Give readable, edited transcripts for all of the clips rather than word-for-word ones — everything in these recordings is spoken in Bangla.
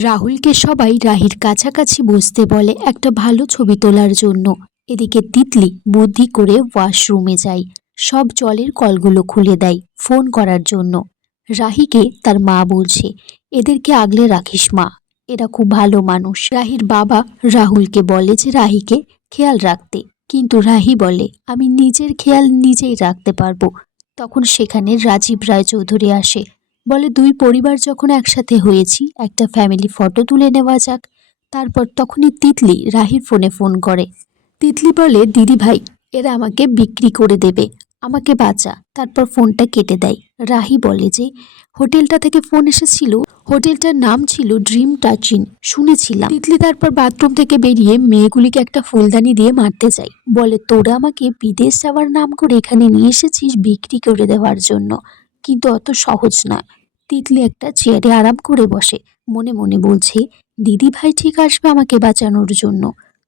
রাহুলকে সবাই রাহির কাছাকাছি বসতে বলে একটা ভালো ছবি তোলার জন্য। এদিকে তিতলি বুদ্ধি করে ওয়াশরুমে যায়, সব জলের কলগুলো খুলে দেয় ফোন করার জন্য। রাহিকে তার মা বলছে, এদেরকে আগলে রাখিস মা, এরা খুব ভালো মানুষ। রাহির বাবা রাহুলকে বলে যে রাহিকে খেয়াল রাখতে, কিন্তু রাহি বলে আমি নিজের খেয়াল নিজেই রাখতে পারবো। তখন সেখানে রাজীব রায়চৌধুরী আসে, বলে দুই পরিবার যখন একসাথে হয়েছি একটা ফ্যামিলি ফটো তুলে নেওয়া যাক। তারপর তখনই তিতলি রাহির ফোনে ফোন করে। তিতলি বলে দিদি ভাই, এরা আমাকে বিক্রি করে দেবে, আমাকে বাঁচা। তারপর ফোনটা কেটে দেয়। রাহি বলে যে হোটেলটা থেকে ফোন এসেছিল, হোটেলটার নাম ছিল ড্রিম টাচিন, শুনেছিলাম। তিতলি তারপর বাথরুম থেকে বেরিয়ে মেয়েগুলিকে একটা ফুলদানি দিয়ে মারতে যায়, বলে তোরা আমাকে বিদেশ যাওয়ার নাম করে এখানে নিয়ে এসেছিস বিক্রি করে দেওয়ার জন্য, কিন্তু অত সহজ না। তিতলি একটা চেয়ারে আরাম করে বসে, মনে মনে বলছে দিদি ভাই ঠিক আসবে আমাকে বাঁচানোর জন্য,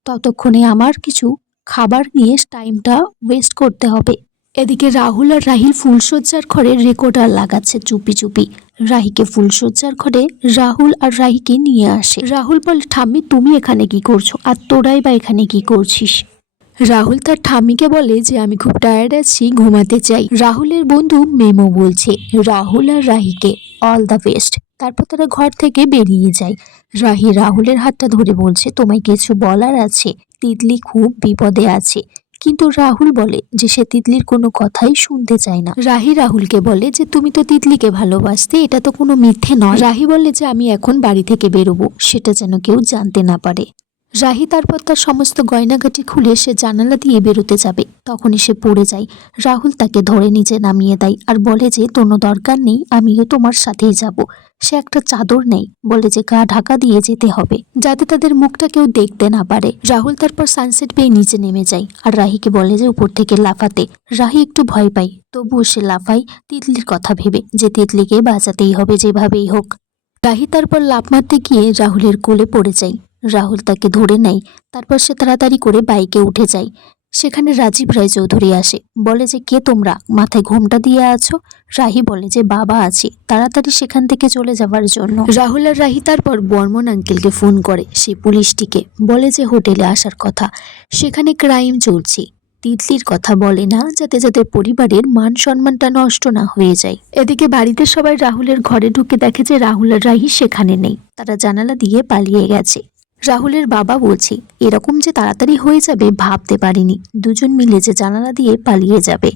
ততক্ষণে আমার কিছু খাবার নিয়ে টাইমটা ওয়েস্ট করতে হবে। এদিকে রাহুল আর রাহিল ফুলশয্যার ঘরে রেকর্ডার লাগাচ্ছে চুপি চুপি। রাহিকে ফুলশয্যার ঘরে রাহুল আর রাহিকে নিয়ে আসে। রাহুল বলে ঠাম্মি তুমি এখানে কি করছো, আর তোরাই বা এখানে কি করছিস? রাহুল তার ঠাম্মিকে বলে যে আমি খুব টায়ার্ড আছি, ঘুমাতে চাই। রাহুলের বন্ধু মেমো বলছে রাহুল আর রাহিকে অল দ্য বেস্ট। তারপর তারা ঘর থেকে বেরিয়ে যায়। রাহি রাহুলের হাতটা ধরে বলছে তোমায় কিছু বলার আছে, তিতলি খুব বিপদে আছে। কিন্তু রাহুল বলে যে সে তিতলির কোনো কথাই শুনতে চায় না। রাহি রাহুলকে বলে যে তুমি তো তিতলিকে ভালোবাসতে, এটা তো কোনো মিথ্যে নয়। রাহি বলে যে আমি এখন বাড়ি থেকে বেরোবো, সেটা যেন কেউ জানতে না পারে। রাহি তারপর তার সমস্ত গয়নাগাটি খুলে সে জানালা দিয়ে বেরোতে যাবে, তখনই সে পড়ে যায়। রাহুল তাকে ধরে নিচে নামিয়ে দেয় আর বলে যে কোনো দরকার নেই, আমিও তোমার সাথেই যাব। সে একটা চাদর নেই, বলে যে গা ঢাকা দিয়ে যেতে হবে যাতে তাদের মুখটা কেউ দেখতে না পারে। রাহুল তারপর সানসেট পেয়ে নিচে নেমে যায় আর রাহিকে বলে যে উপর থেকে লাফাতে। রাহি একটু ভয় পায়, তবুও সে লাফায় তিতলির কথা ভেবে যে তিতলিকে বাঁচাতেই হবে যেভাবেই হোক। রাহি তারপর লাফ মারতে গিয়ে রাহুলের কোলে পড়ে যায়। রাহুল তাকে ধরে নেয়। তারপর সে তাড়াতাড়ি করে বাইকে উঠে যায়। সেখানে রাজীব রায়চৌধুরী আসে, বলে যে কে তোমরা, মাথায় ঘোমটা দিয়ে আছো? রাহি বলে যে বাবা আছে, তাড়াতাড়ি সেখান থেকে চলে যাওয়ার জন্য। রাহুল আর রাহি তারপর বর্মন আঙ্কেলকে ফোন করে, সেই পুলিশটিকে বলে যে হোটেলে আসার কথা, সেখানে ক্রাইম চলছে। তিতলির কথা বলে না, যাতে যাদের পরিবারের মান সম্মানটা নষ্ট না হয়ে যায়। এদিকে বাড়িতে সবাই রাহুলের ঘরে ঢুকে দেখে যে রাহুল আর রাহি সেখানে নেই, তারা জানালা দিয়ে পালিয়ে গেছে। রাহুলের বাবা বলছে এরকম যে তাড়াতাড়ি হয়ে যাবে ভাবতে পারিনি, দুজন মিলে যে জানালা দিয়ে পালিয়ে যাবে।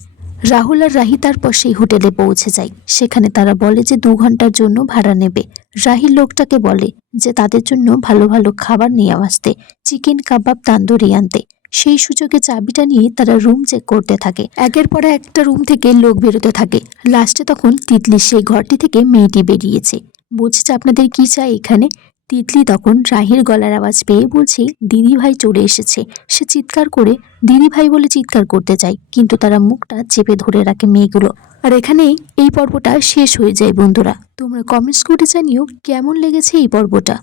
রাহুল আর রাহি তারপর সেই হোটেলে পৌঁছে যায়। সেখানে তারা বলে যে 2 ঘন্টার জন্য ভাড়া নেবে। রাহি লোকটাকে বলে যে তাদের জন্য ভালো ভালো খাবার নিয়ে আসতে, চিকেন কাবাব তান্দুরি আনতে। সেই সুযোগে চাবিটা নিয়ে তারা রুম চেক করতে থাকে। একের পর একটা রুম থেকে লোক বেরোতে থাকে। লাস্টে তখন তিতলি সেই ঘরটি থেকে মেয়েটি বেরিয়েছে, বলছে আপনাদের কি চাই এখানে? তিতলি তখন রাহির গলার আওয়াজ পেয়ে বলছে দিদি ভাই চলে এসেছে। সে চিৎকার করে দিদি ভাই বলে চিৎকার করতে চায়, কিন্তু তারা মুখটা চেপে ধরে রাখে মেয়েগুলো। আর এখানেই এই পর্বটা শেষ হয়ে যায়। বন্ধুরা তোমরা কমেন্টস করে জানিও কেমন লেগেছে এই পর্বটা।